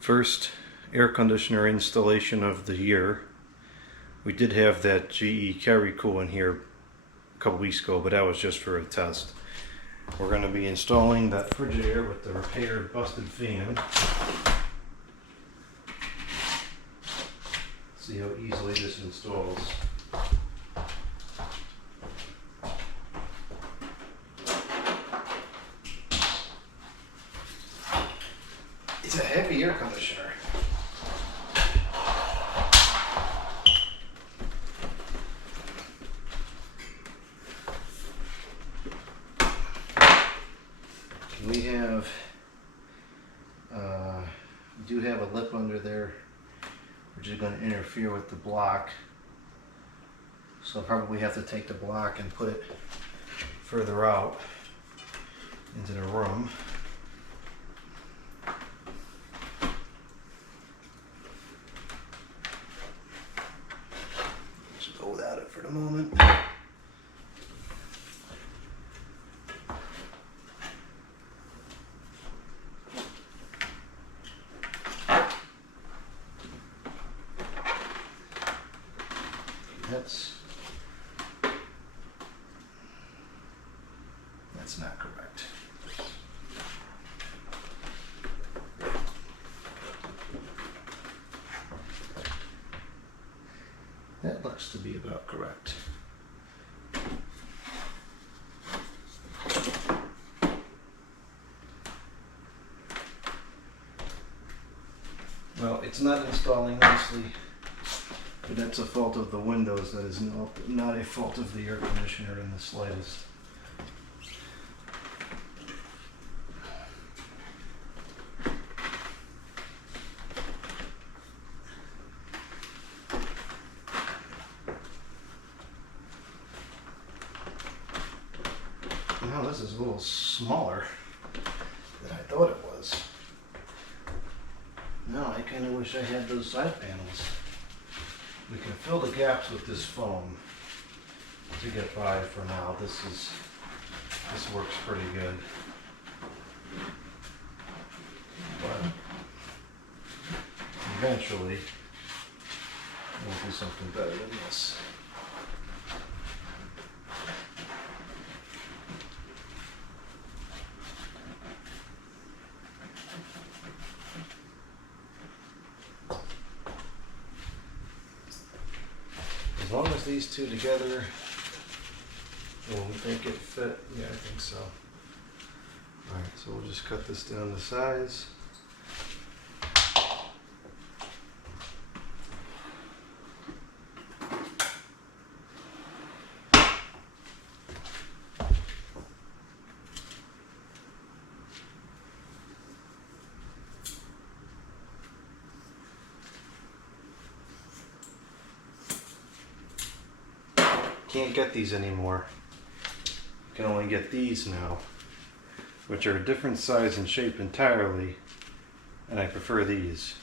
First air conditioner installation of the year. We did have that GE Carry Cool in here a couple weeks ago, but that was just for a test. We're going to be installing that Frigidaire with the repaired busted fan. See how easily this installs. It's a heavy air conditioner. We have, we do have a lip under there, which is going to interfere with the block. So I'll probably have to take the block and put it further out into the room. Just go without it for the moment. That's not correct. That looks to be about correct. Well, it's not installing nicely, but that's a fault of the windows. That is not a fault of the air conditioner in the slightest. Now this is a little smaller than I thought it was. Now I kind of wish I had those side panels. We can fill the gaps with this foam to get by for now. This works pretty good. But eventually we'll do something better than this. As long as these two together will make it fit, yeah, I think so. Alright, so we'll just cut this down to size. Can't get these anymore. You can only get these now, which are a different size and shape entirely, and I prefer these.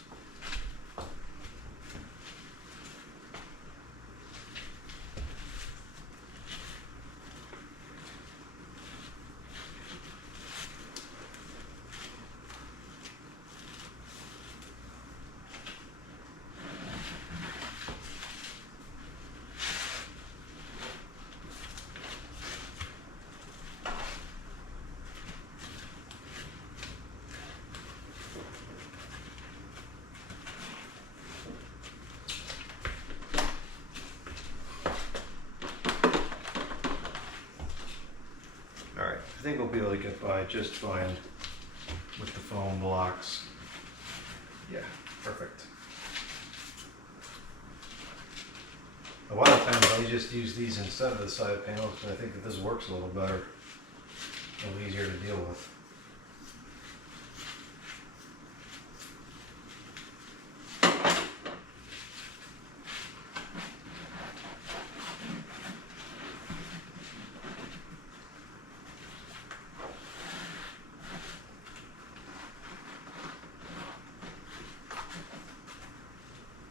I think we'll be able to get by just fine with the foam blocks. Yeah, perfect. A lot of times I just use these instead of the side panels, but I think that this works a little better, a little easier to deal with.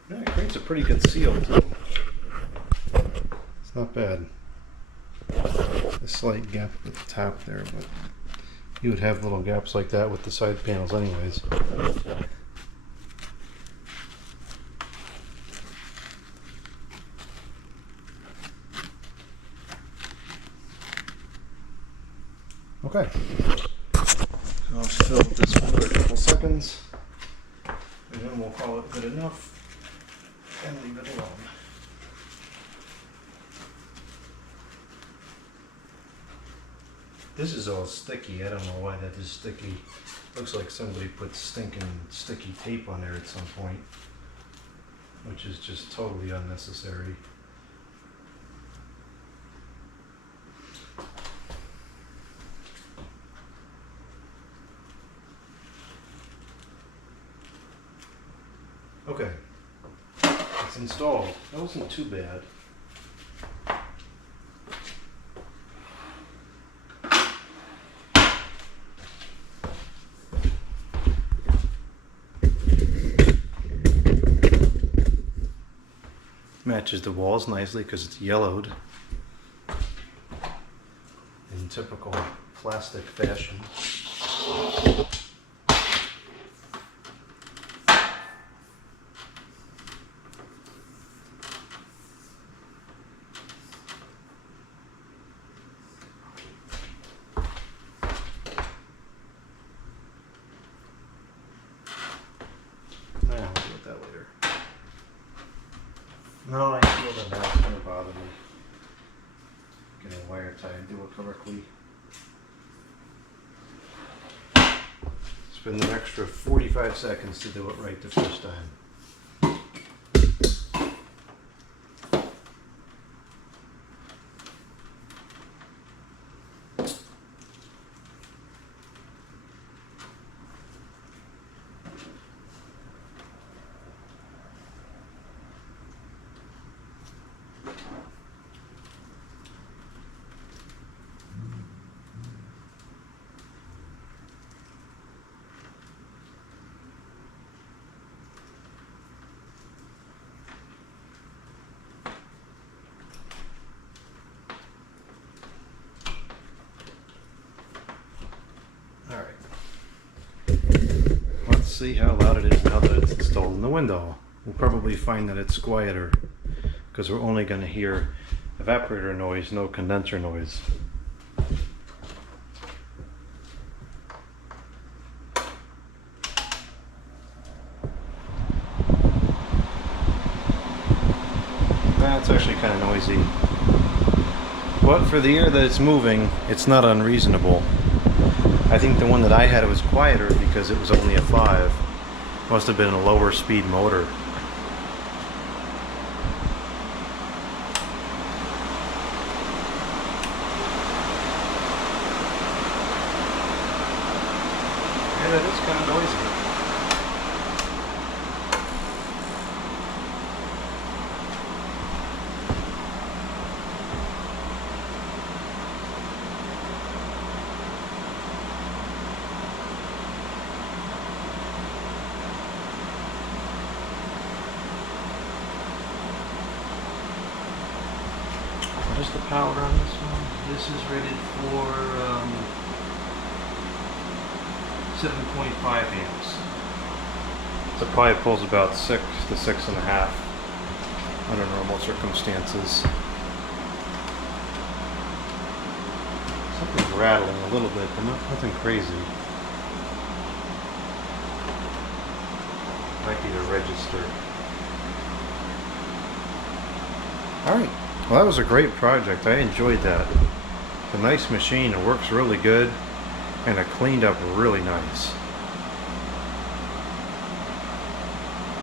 Yeah, it creates a pretty good seal too. It's not bad. A slight gap at the top there, but you would have little gaps like that with the side panels anyways. Okay. I'll fill this for a couple seconds, and then we'll call it good enough and leave it alone. This is all sticky. I don't know why that is sticky. Looks like somebody put stinking sticky tape on there at some point, which is just totally unnecessary. Okay, it's installed. That wasn't too bad. Matches the walls nicely because it's yellowed in typical plastic fashion. We'll deal with that later. No, I feel that that's going to bother me. Getting a wire tie and do it correctly. Spend an extra 45 seconds to do it right the first time. See how loud it is now that it's installed in the window. We'll probably find that it's quieter because we're only going to hear evaporator noise, no condenser noise. That's actually kind of noisy. But for the air that it's moving, it's not unreasonable. I think the one that I had was quieter because it was only a 5. Must have been a lower speed motor. Yeah, that is kind of noisy. What is the power on this one? This is rated for 7.5 amps. The pipe pulls about 6 to 6.5 under normal circumstances. Something's rattling a little bit, but nothing crazy. Might be the register. Alright. Well, that was a great project. I enjoyed that. It's a nice machine. It works really good, and it cleaned up really nice.